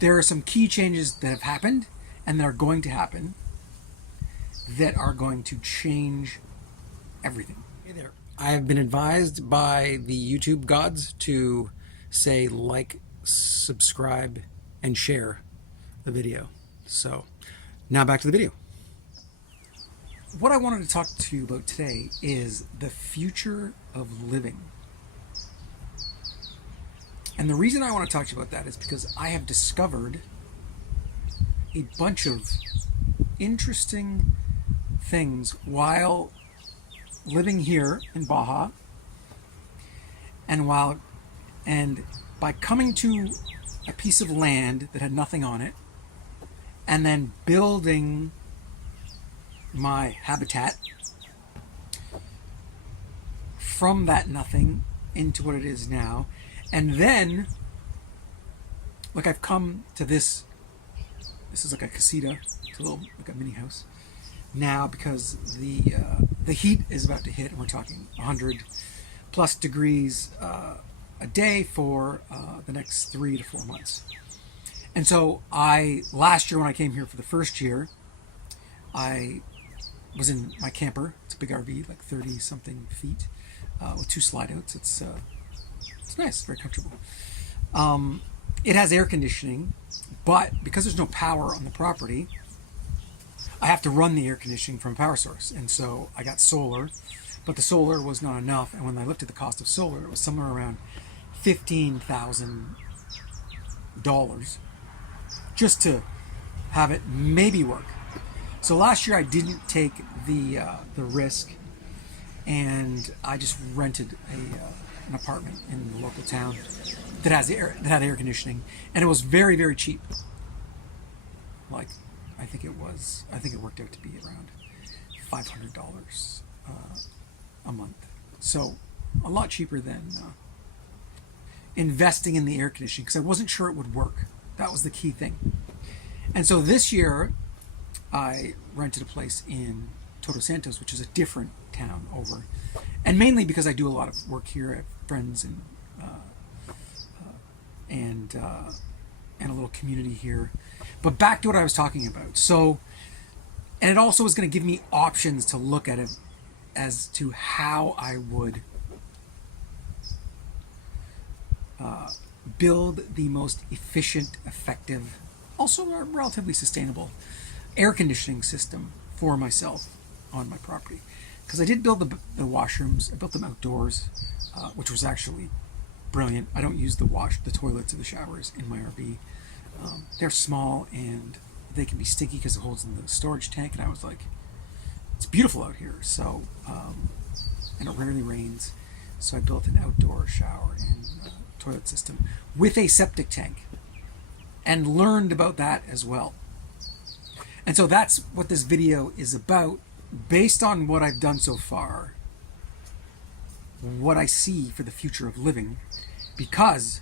There are some key changes that have happened and that are going to happen that are going to change everything. Hey there. I have been advised by the YouTube gods to say like, subscribe, and share the video. So now back to the video. What I wanted to talk to you about today is the future of living. And the reason I want to talk to you about that is because I have discovered a bunch of interesting things while living here in Baja, and by coming to a piece of land that had nothing on it, and then building my habitat from that nothing into what it is now. And then, like, I've come to this is like a casita, it's a little, like a mini house now, because the heat is about to hit, and we're talking 100 plus degrees a day for the next 3 to 4 months. And so last year when I came here for the first year, I was in my camper. It's a big RV, like 30 something feet, with 2 slide outs. It's nice, very comfortable. It has air conditioning, but because there's no power on the property, I have to run the air conditioning from a power source. And so I got solar, but the solar was not enough. And when I looked at the cost of solar, it was somewhere around $15,000 just to have it maybe work. So last year I didn't take the risk, and I just rented an apartment in the local town that had air conditioning, and it was very, very cheap. Like, I think it worked out to be around $500 a month. So a lot cheaper than investing in the air conditioning, because I wasn't sure it would work. That was the key thing. And so this year I rented a place in Todos Santos, which is a different town over, and mainly because I do a lot of work here. I have friends and a little community here. But back to what I was talking about. So, and it also is going to give me options to look at it as to how I would build the most efficient, effective, also relatively sustainable air conditioning system for myself on my property. Because I did build the washrooms. I built them outdoors, which was actually brilliant. I don't use the toilets or the showers in my RV. They're small and they can be stinky because it holds in the storage tank. And I was like, it's beautiful out here. So, and it rarely rains. So I built an outdoor shower and toilet system with a septic tank, and learned about that as well. And so that's what this video is about, based on what I've done so far, what I see for the future of living, because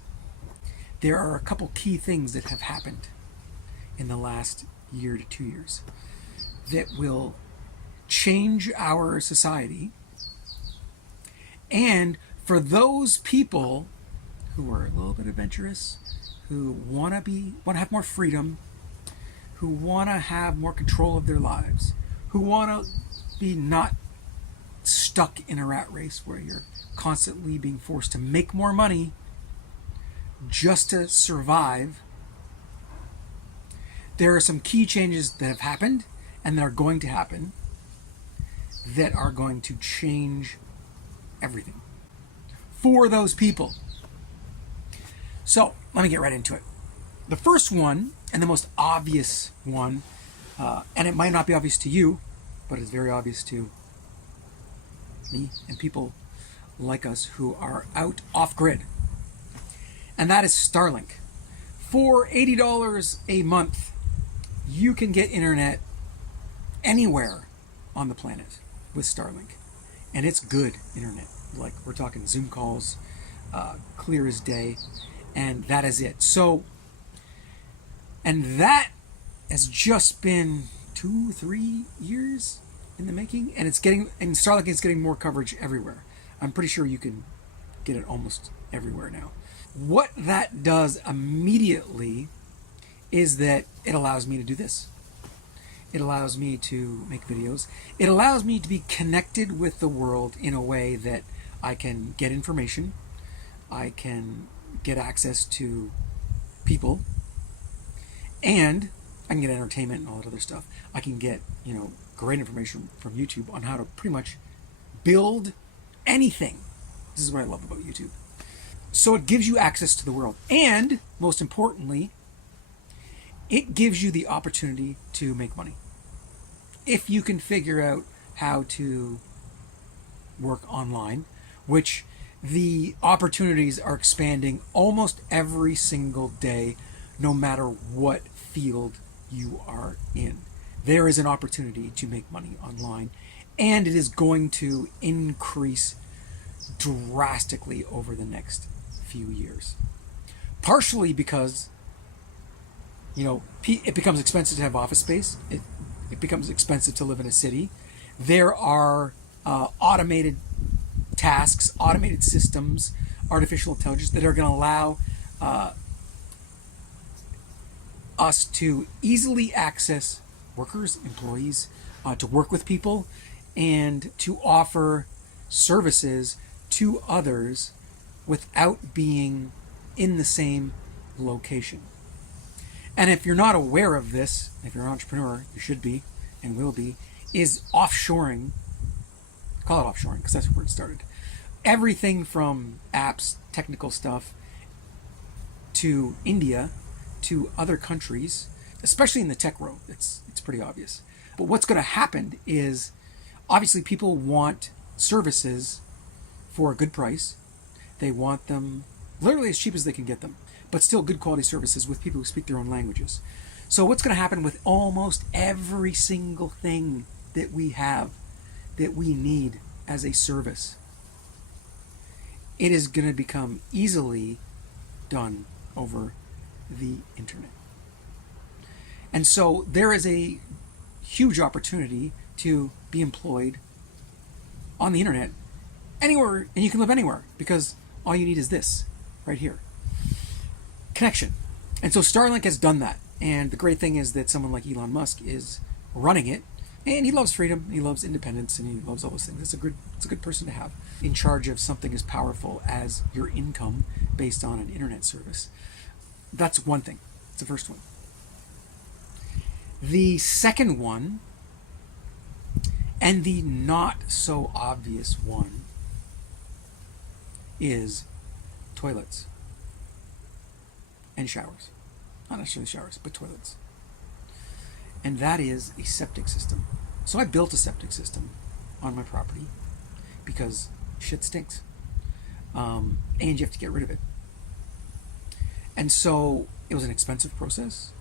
there are a couple key things that have happened in the last year to 2 years that will change our society. And for those people who are a little bit adventurous, who want to have more freedom, who want to have more control of their lives, who want to be not stuck in a rat race where you're constantly being forced to make more money just to survive, there are some key changes that have happened and that are going to happen that are going to change everything for those people. So let me get right into it. The first one, and the most obvious one, and it might not be obvious to you, but it's very obvious to me and people like us who are out off-grid, and that is Starlink. For $80 a month, you can get internet anywhere on the planet with Starlink, and it's good internet. Like, we're talking Zoom calls, clear as day, and that is it. So, and that has just been 2-3 years in the making, and Starlink is getting more coverage everywhere. I'm pretty sure you can get it almost everywhere now. What that does immediately is that it allows me to do this. It allows me to make videos. It allows me to be connected with the world in a way that I can get information. I can get access to people. And I can get entertainment and all that other stuff. I can get, great information from YouTube on how to pretty much build anything. This is what I love about YouTube. So it gives you access to the world. And most importantly, it gives you the opportunity to make money. If you can figure out how to work online, which the opportunities are expanding almost every single day, no matter what field you are in. There is an opportunity to make money online, and it is going to increase drastically over the next few years. Partially because, it becomes expensive to have office space. It becomes expensive to live in a city. There are automated tasks, automated systems, artificial intelligence that are going to allow us to easily access workers, employees, to work with people, and to offer services to others without being in the same location. And if you're not aware of this, if you're an entrepreneur, you should be and will be, is offshoring. Call it offshoring because that's where it started. Everything from apps, technical stuff, to India, to other countries, especially in the tech world. It's pretty obvious. But what's going to happen is, obviously, people want services for a good price. They want them literally as cheap as they can get them, but still good quality services with people who speak their own languages. So what's going to happen with almost every single thing that we have, that we need as a service? It is going to become easily done over the internet. And so there is a huge opportunity to be employed on the internet anywhere, and you can live anywhere because all you need is this right here. Connection. And so Starlink has done that. And the great thing is that someone like Elon Musk is running it, and he loves freedom, he loves independence, and he loves all those things. It's a good person to have in charge of something as powerful as your income based on an internet service. That's one thing. It's the first one. The second one, and the not so obvious one, is toilets and showers. Not necessarily showers, but toilets. And that is a septic system. So I built a septic system on my property because shit stinks. And you have to get rid of it. And so it was an expensive process.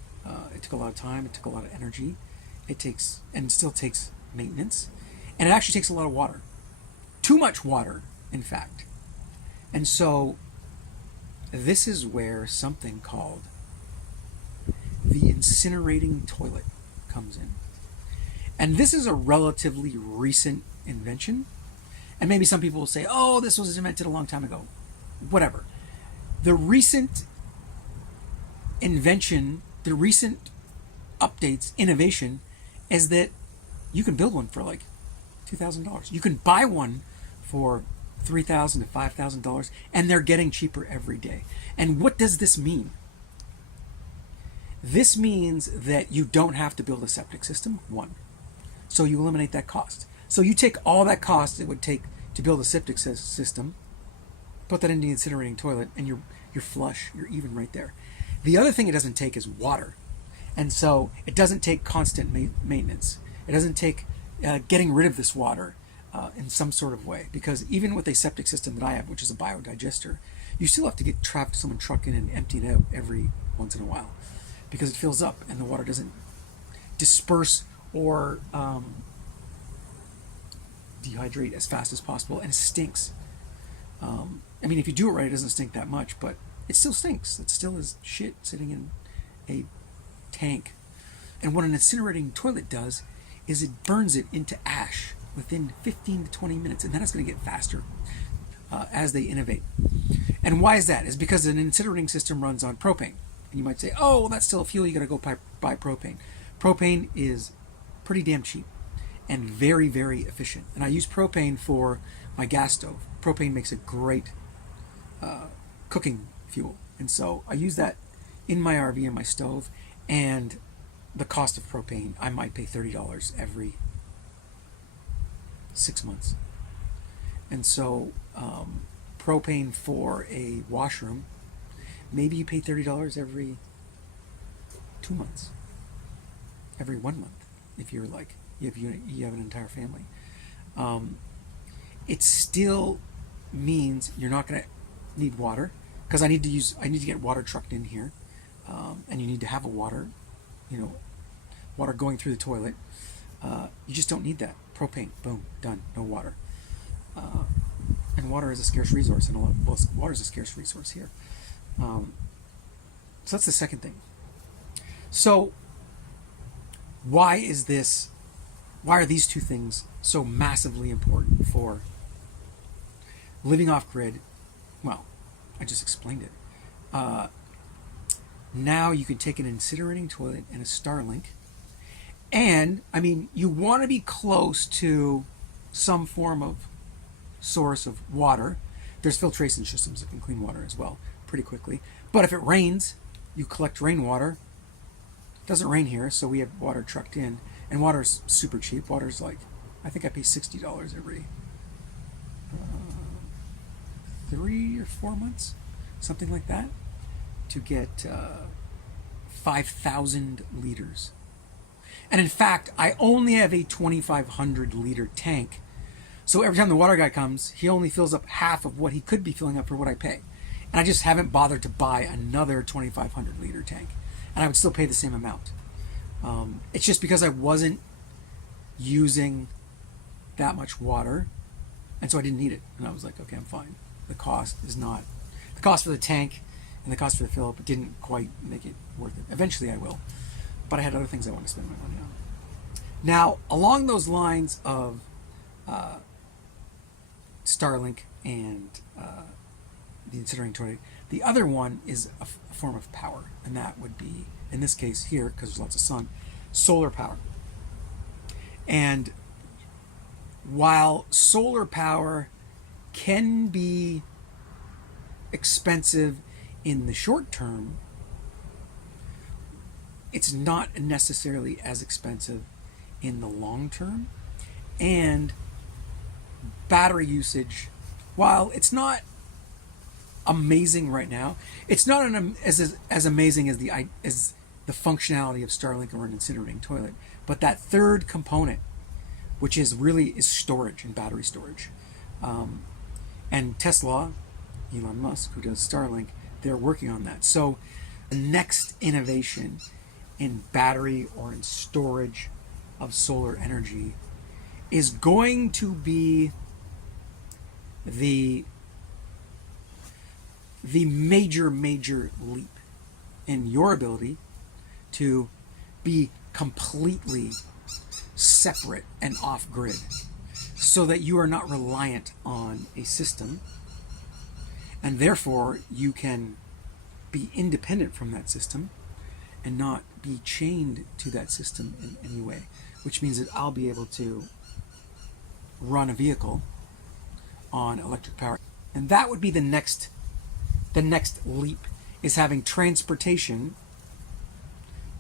It took a lot of time. It took a lot of energy. It takes, and still takes, maintenance. And it actually takes a lot of water. Too much water, in fact. And so this is where something called the incinerating toilet comes in. And this is a relatively recent invention. And maybe some people will say, oh, this was invented a long time ago. Whatever. The recent invention, the recent updates, innovation, is that you can build one for like $2,000. You can buy one for $3,000 to $5,000, and they're getting cheaper every day. And what does this mean? This means that you don't have to build a septic system, one. So you eliminate that cost. So you take all that cost it would take to build a septic system, put that into the incinerating toilet, and you're flush. You're even right there. The other thing it doesn't take is water. And so it doesn't take constant maintenance. It doesn't take getting rid of this water in some sort of way. Because even with a septic system that I have, which is a biodigester, you still have to get someone truck in and empty it out every once in a while. Because it fills up and the water doesn't disperse or dehydrate as fast as possible, and it stinks. I mean, if you do it right, it doesn't stink that much, but it still stinks. It still is shit sitting in a tank. And what an incinerating toilet does is it burns it into ash within 15 to 20 minutes, and then it's going to get faster as they innovate. And why is that? It's because an incinerating system runs on propane. And you might say, oh, well, that's still a fuel. You got to go buy propane. Propane is pretty damn cheap and very, very efficient. And I use propane for my gas stove. Propane makes a great cooking fuel. And so I use that in my RV and my stove. And the cost of propane, I might pay $30 every 6 months. And so propane for a washroom, maybe you pay $30 every 2 months, every 1 month, if you're like, you have an entire family. It still means you're not going to need water, because I need to get water trucked in here, and you need to have water going through the toilet. You just don't need that. Propane, boom, done, no water. And water is a scarce resource, and water is a scarce resource here. So that's the second thing. So why are these two things so massively important for living off grid? Well, I just explained it. Now you can take an incinerating toilet and a Starlink, and I mean, you want to be close to some form of source of water. There's filtration systems that can clean water as well pretty quickly. But if it rains, you collect rainwater. It doesn't rain here, so we have water trucked in, and water's super cheap. Water's like, I think I pay $60 every 3 or 4 months, something like that, to get 5,000 liters. And in fact, I only have a 2,500 liter tank. So every time the water guy comes, he only fills up half of what he could be filling up for what I pay. And I just haven't bothered to buy another 2,500 liter tank. And I would still pay the same amount. It's just because I wasn't using that much water, and so I didn't need it. And I was like, okay, I'm fine. The cost for the tank and the cost for the fill-up didn't quite make it worth it. Eventually I will. But I had other things I wanted to spend my money on. Now, along those lines of Starlink and the incinerating toilet, the other one is a form of power, and that would be, in this case here, because there's lots of sun, solar power. And while solar power can be expensive in the short term, it's not necessarily as expensive in the long term. And battery usage, while it's not amazing right now, it's not as amazing as the functionality of Starlink or an incinerating toilet. But that third component, which is storage and battery storage, and Tesla, Elon Musk, who does Starlink, they're working on that. So the next innovation in battery or in storage of solar energy is going to be the major leap in your ability to be completely separate and off grid, so that you are not reliant on a system, and therefore you can be independent from that system and not be chained to that system in any way, which means that I'll be able to run a vehicle on electric power. And that would be the next leap, is having transportation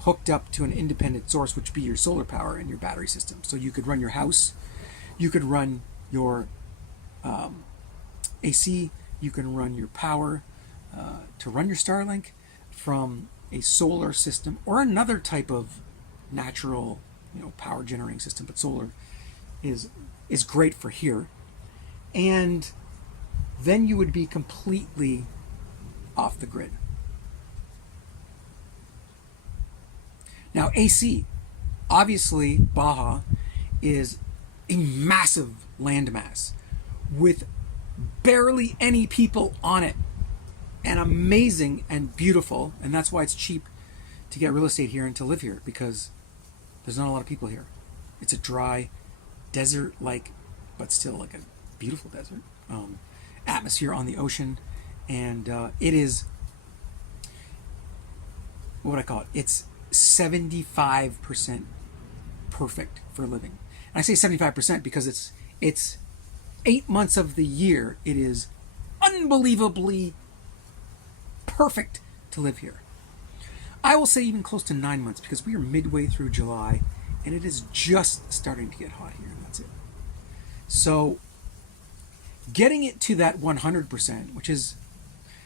hooked up to an independent source, which would be your solar power and your battery system. So you could run your house, you could run your AC, you can run your power to run your Starlink from a solar system or another type of natural, power generating system. But solar is great for here. And then you would be completely off the grid. Now, AC, obviously, Baja is a massive landmass with barely any people on it, and amazing and beautiful, and that's why it's cheap to get real estate here and to live here, because there's not a lot of people here. It's a dry, desert-like, but still like a beautiful desert atmosphere on the ocean, and it is what would I call it? It's 75% perfect for living. And I say 75% because it's 8 months of the year. It is unbelievably perfect to live here. I will say even close to 9 months because we are midway through July and it is just starting to get hot here, and that's it. So getting it to that 100%, which is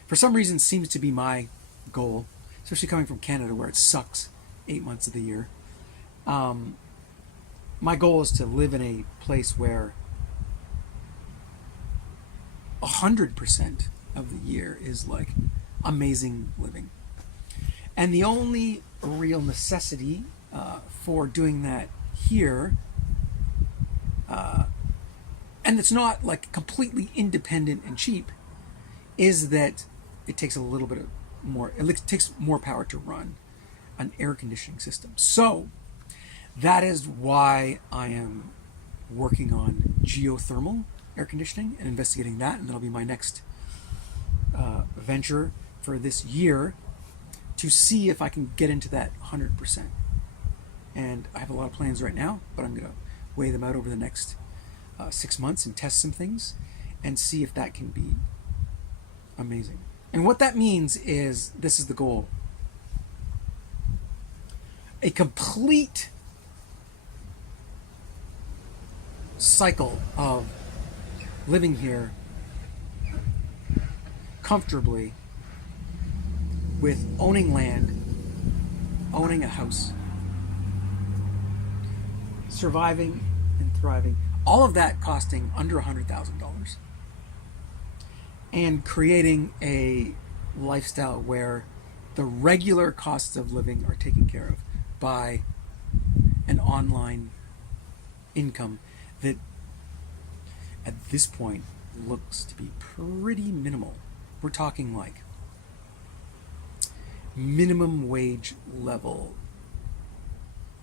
for some reason seems to be my goal, especially coming from Canada where it sucks 8 months of the year. My goal is to live in a place where 100% of the year is like amazing living. And the only real necessity for doing that here, and it's not like completely independent and cheap, is that it takes a little bit of more, it takes more power to run an air conditioning system. So that is why I am working on geothermal air conditioning and investigating that, and that'll be my next venture for this year to see if I can get into that 100%. And I have a lot of plans right now, but I'm going to weigh them out over the next 6 months and test some things and see if that can be amazing. And what that means is, this is the goal: a complete cycle of living here comfortably with owning land, owning a house, surviving and thriving, all of that costing under $100,000, and creating a lifestyle where the regular costs of living are taken care of by an online income that at this point looks to be pretty minimal. We're talking like minimum wage level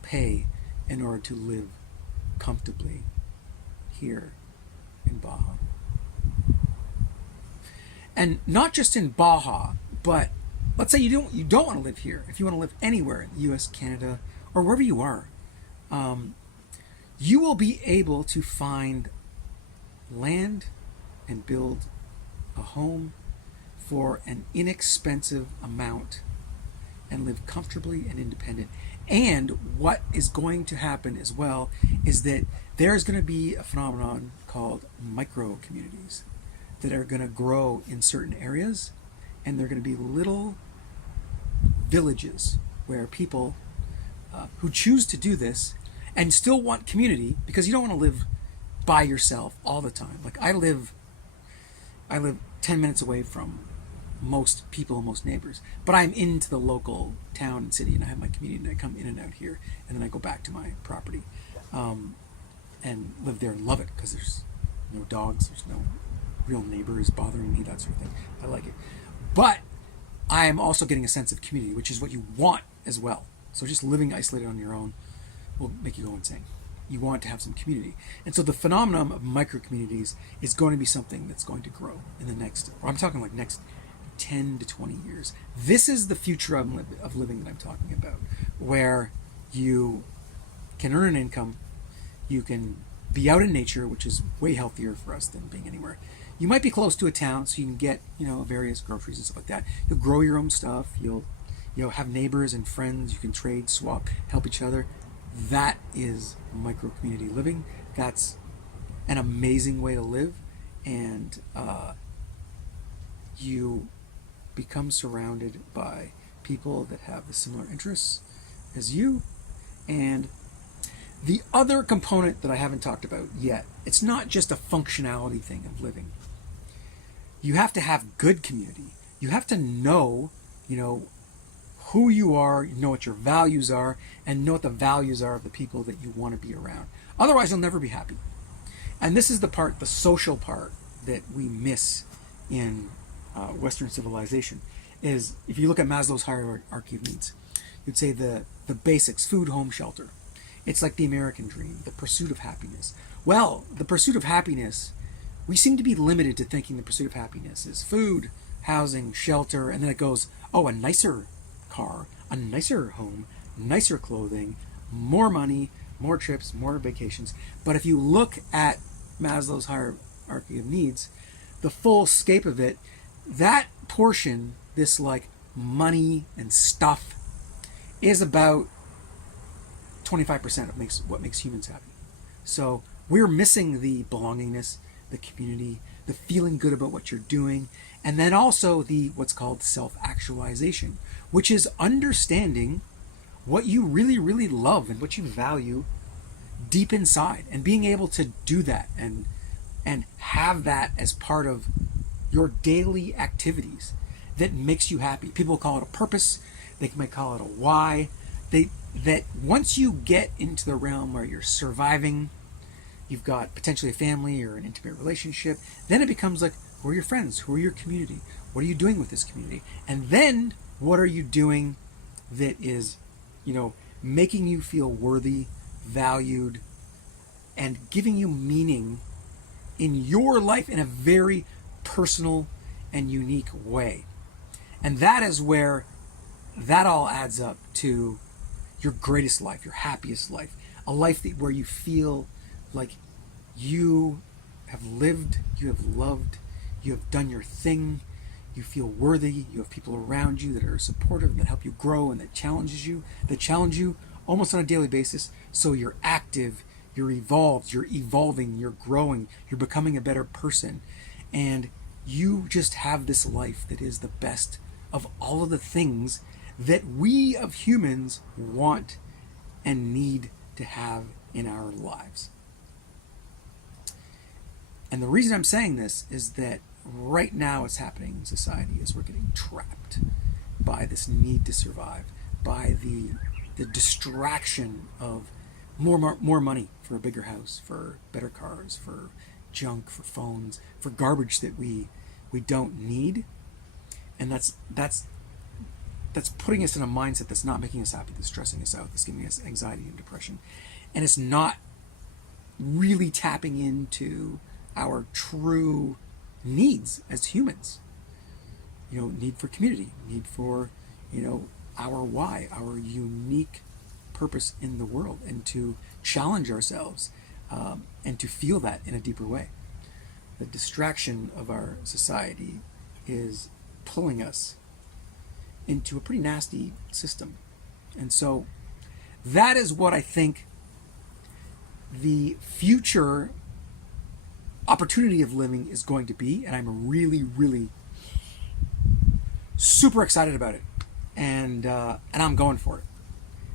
pay in order to live comfortably here in Baja. And not just in Baja, but let's say you don't want to live here. If you want to live anywhere in the US, Canada, or wherever you are, you will be able to find land and build a home for an inexpensive amount and live comfortably and independent. And what is going to happen as well is that there's going to be a phenomenon called micro communities that are going to grow in certain areas, and they're going to be little villages where people who choose to do this and still want community, because you don't want to live by yourself all the time. Like I live 10 minutes away from most people, most neighbors, but I'm into the local town and city, and I have my community, and I come in and out here, and then I go back to my property and live there and love it, because there's no dogs, there's no real neighbors bothering me, that sort of thing. I like it. But I am also getting a sense of community, which is what you want as well. So just living isolated on your own will make you go insane. You want to have some community. And so the phenomenon of micro communities is going to be something that's going to grow in the next, or I'm talking like next 10 to 20 years. This is the future of living that I'm talking about, where you can earn an income, you can be out in nature, which is way healthier for us than being anywhere. You might be close to a town, so you can get, various groceries and stuff like that. You'll grow your own stuff. You'll, have neighbors and friends. You can trade, swap, help each other. That is micro community living. That's an amazing way to live, and you become surrounded by people that have the similar interests as you. And the other component that I haven't talked about yet, it's not just a functionality thing of living. You have to have good community. You have to know, who you are, know what your values are, and know what the values are of the people that you want to be around. Otherwise, you'll never be happy. And this is the part, the social part, that we miss in Western civilization. Is if you look at Maslow's hierarchy of needs, you'd say the basics: food, home, shelter. It's like the American dream, the pursuit of happiness. Well, the pursuit of happiness, we seem to be limited to thinking the pursuit of happiness is food, housing, shelter, and then it goes, a nicer car, a nicer home, nicer clothing, more money, more trips, more vacations. But if you look at Maslow's hierarchy of needs, the full scape of it, that portion, this like money and stuff, is about 25% of what makes humans happy. So we're missing the belongingness, the community, the feeling good about what you're doing, and then also the what's called self-actualization, which is understanding what you really, really love and what you value deep inside, and being able to do that and have that as part of your daily activities that makes you happy. People call it a purpose. They might call it a why. That once you get into the realm where you're surviving, you've got potentially a family or an intimate relationship, then it becomes like, who are your friends? Who are your community? What are you doing with this community? And then what are you doing that is, making you feel worthy, valued, and giving you meaning in your life in a very personal and unique way. And that is where that all adds up to your greatest life, your happiest life, a life where you feel like you have lived, you have loved, you have done your thing, you feel worthy, you have people around you that are supportive, that help you grow, and that challenge you almost on a daily basis. So you're active, you're evolved, you're evolving, you're growing, you're becoming a better person, and you just have this life that is the best of all of the things that we of humans want and need to have in our lives. And the reason I'm saying this is that right now what's happening in society is we're getting trapped by this need to survive, by the distraction of more money for a bigger house, for better cars, for junk, for phones, for garbage that we don't need. And that's putting us in a mindset that's not making us happy, that's stressing us out, that's giving us anxiety and depression. And it's not really tapping into our true needs as humans. Need for community, need for, our why, our unique purpose in the world, and to challenge ourselves and to feel that in a deeper way. The distraction of our society is pulling us into a pretty nasty system. And so that is what I think the future opportunity of living is going to be, and I'm really, really super excited about it, and I'm going for it,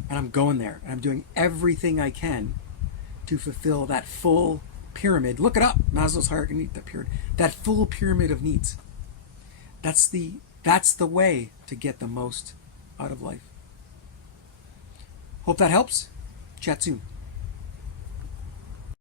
and I'm going there, and I'm doing everything I can to fulfill that full pyramid. Look it up, Maslow's hierarchy of needs, that full pyramid of needs. That's the way to get the most out of life. Hope that helps. Chat soon.